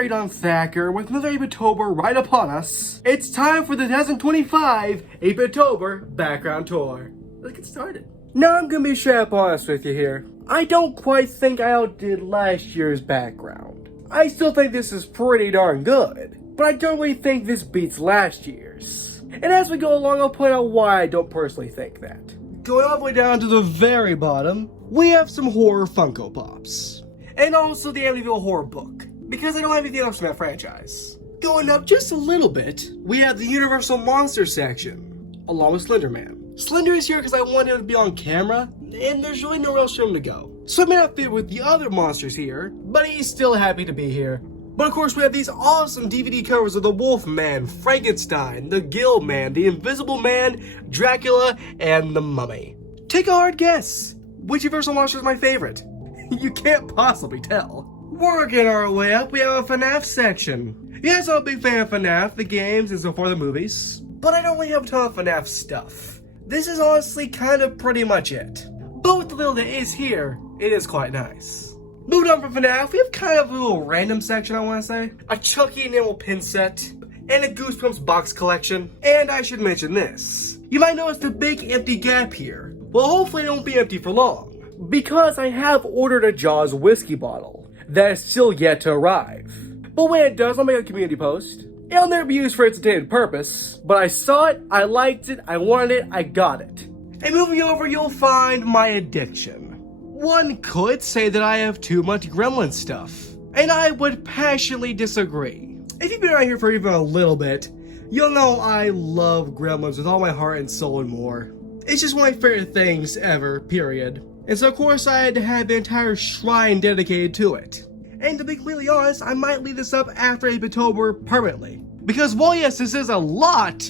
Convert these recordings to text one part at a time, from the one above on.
Very Don Thacker with another 8-Bit Tober right upon us. It's time for the 2025 8-Bit Tober background tour. Let's get started. Now I'm gonna be straight up honest with you here. I don't quite think I outdid last year's background. I still think this is pretty darn good, but I don't really think this beats last year's. And as we go along, I'll point out why I don't personally think that. Going all the way down to the very bottom, we have some horror Funko Pops. And also the Amityville Horror book, because I don't have anything else from that franchise. Going up just a little bit, we have the Universal Monster section, along with Slender Man. Slender is here because I want him to be on camera, and there's really nowhere else for him to go. So it may not fit with the other monsters here, but he's still happy to be here. But of course we have these awesome DVD covers of the Wolf Man, Frankenstein, the Gill Man, the Invisible Man, Dracula, and the Mummy. Take a hard guess. Which Universal monster is my favorite? You can't possibly tell. Working our way up, we have a FNAF section. Yes, I'm a big fan of FNAF, the games, and so far the movies. But I don't really have a ton of FNAF stuff. This is honestly kind of pretty much it. But with the little that is here, it is quite nice. Moving on from FNAF, we have kind of a little random section, I want to say. A Chucky enamel pin set, and a Goosebumps box collection. And I should mention this. You might notice the big empty gap here. Well, hopefully it won't be empty for long. Because I have ordered a Jaws whiskey bottle that is still yet to arrive. But when it does, I'll make a community post. It'll never be used for its intended purpose, but I saw it, I liked it, I wanted it, I got it. And moving over, you'll find my addiction. One could say that I have too much Gremlin stuff, and I would passionately disagree. If you've been around here for even a little bit, you'll know I love Gremlins with all my heart and soul and more. It's just one of my favorite things ever, period. And so of course I had to have the entire shrine dedicated to it. And to be completely honest, I might leave this up after 8-Bit Tober permanently. Because while yes, this is a lot,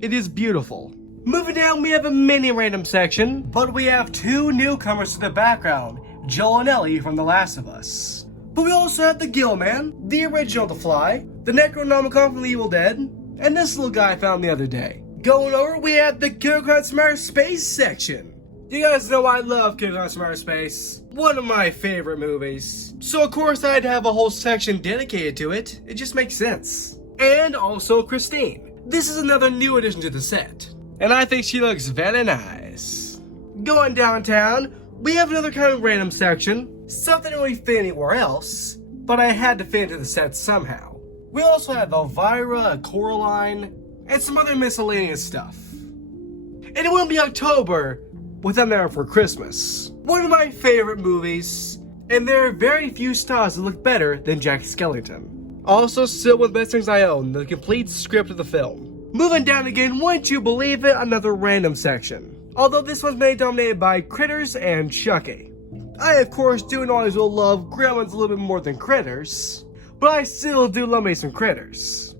it is beautiful. Moving down, we have a mini random section, but we have two newcomers to the background, Joel and Ellie from The Last of Us. But we also have the Gill Man, the original The Fly, the Necronomicon from The Evil Dead, and this little guy I found the other day. Going over, we have the Killer from Outer Space section. You guys know I love Killer from Outer Space, one of my favorite movies. So of course I had to have a whole section dedicated to it, it just makes sense. And also Christine. This is another new addition to the set, and I think she looks very nice. Going downtown, we have another kind of random section, something that didn't really fit anywhere else, but I had to fit into the set somehow. We also have Elvira, Coraline, and some other miscellaneous stuff. And it wouldn't be October without There for Christmas. One of my favorite movies, and there are very few stars that look better than Jack Skellington. Also, still one of the best things I own, the complete script of the film. Moving down again, wouldn't you believe it, another random section. Although this one's mainly dominated by Critters and Chucky. I of course do always will love Gremlins a little bit more than Critters, but I still do love me some Critters.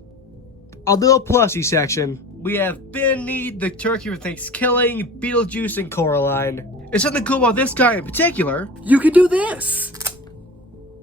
A little plushie section, we have Benny, the turkey with Thanksgiving, Beetlejuice, and Coraline. And something cool about this guy in particular, you can do this!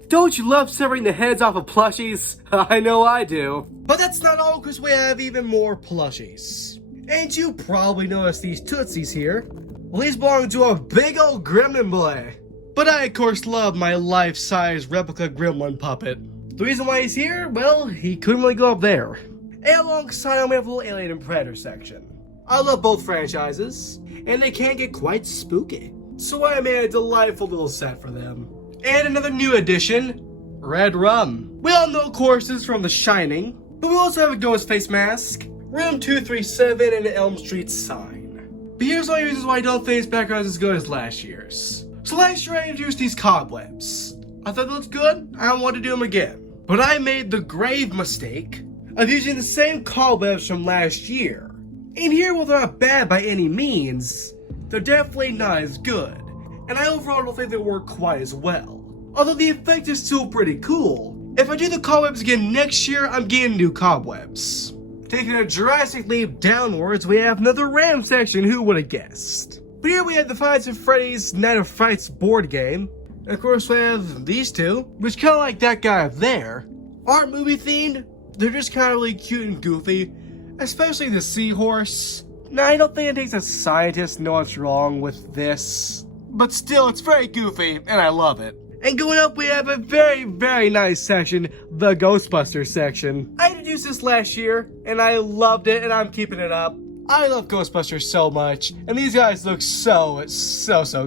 Don't you love severing the heads off of plushies? I know I do. But that's not all, because we have even more plushies. And you probably noticed these Tootsies here. Well, these belong to a big old gremlin boy. But I of course love my life-size replica gremlin puppet. The reason why he's here, well, he couldn't really go up there. And alongside him we have a little Alien and Predator section. I love both franchises, and they can get quite spooky. So I made a delightful little set for them. And another new addition, Red Rum. We all know, of course, this is from The Shining, but we also have a ghost face mask, Room 237, and an Elm Street sign. But here's all the reasons why I don't think this background is as good as last year's. So last year I introduced these cobwebs. I thought they looked good, I don't want to do them again. But I made the grave mistake of using the same cobwebs from last year. And here, while they're not bad by any means, they're definitely not as good. And I overall don't think they work quite as well. Although the effect is still pretty cool. If I do the cobwebs again next year, I'm getting new cobwebs. Taking a drastic leap downwards, we have another random section, who would have guessed? But here we have the Five Nights at Freddy's Night of Frights board game. And of course we have these two, which kind of like that guy up there. Aren't movie themed, they're just kind of really cute and goofy. Especially the seahorse. Now I don't think it takes a scientist to know what's wrong with this. But still, it's very goofy, and I love it. And going up, we have a very, very nice section, the Ghostbusters section. I introduced this last year, and I loved it, and I'm keeping it up. I love Ghostbusters so much, and these guys look so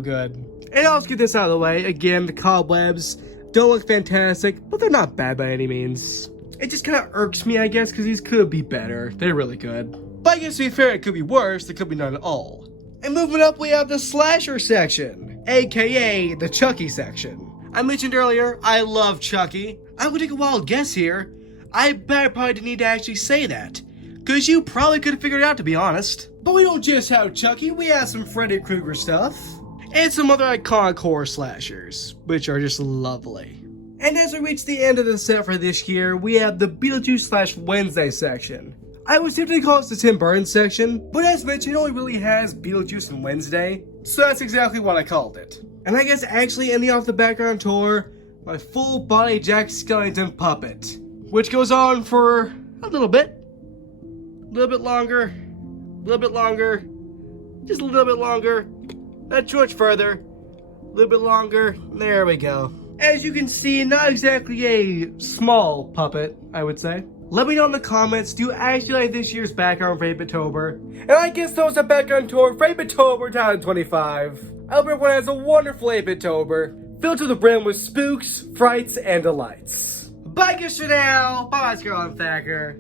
good. And I'll just get this out of the way. Again, the cobwebs don't look fantastic, but they're not bad by any means. It just kind of irks me, I guess, because these could be better. They're really good. But I guess to be fair, it could be worse. It could be none at all. And moving up, we have the Slasher section, aka the Chucky section. I mentioned earlier, I love Chucky. I'm gonna take a wild guess here. I bet I probably didn't need to actually say that, because you probably could have figured it out, to be honest. But we don't just have Chucky, we have some Freddy Krueger stuff, and some other iconic horror slashers, which are just lovely. And as we reach the end of the set for this year, we have the Beetlejuice / Wednesday section. I would typically call this the Tim Burton section, but as mentioned, it only really has Beetlejuice and Wednesday, so that's exactly what I called it. And I guess actually ending off the background tour, my full body Jack Skellington puppet, which goes on for a little bit longer, just a little bit longer, not too much further, a little bit longer, there we go. As you can see, not exactly a small puppet, I would say. Let me know in the comments, do you actually like this year's background for 8-Bit-Tober? And I guess that was a background tour for 8-Bit-Tober 2025. I hope everyone has a wonderful 8-Bit-Tober, filled to the brim with spooks, frights, and delights. Bye guys for now, bye-bye, Scarlet and Thacker.